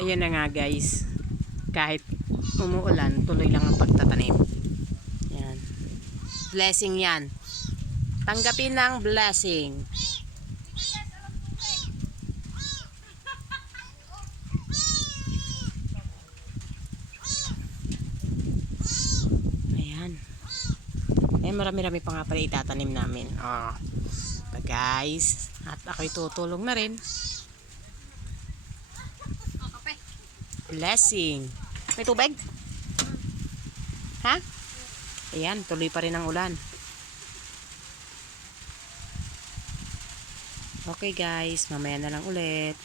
Ayan na nga guys. Kahit umuulan, tuloy lang ang pagtatanim. Yan. Blessing yan. Tanggapin ng blessing. Ayan. Eh, marami-rami pa nga pala itatanim namin. Oh. Guys. At ako'y tutulong na rin. Blessing. May tubig? Ha? Ayan, tuloy pa rin ang ulan. Okay guys, mamaya na lang ulit.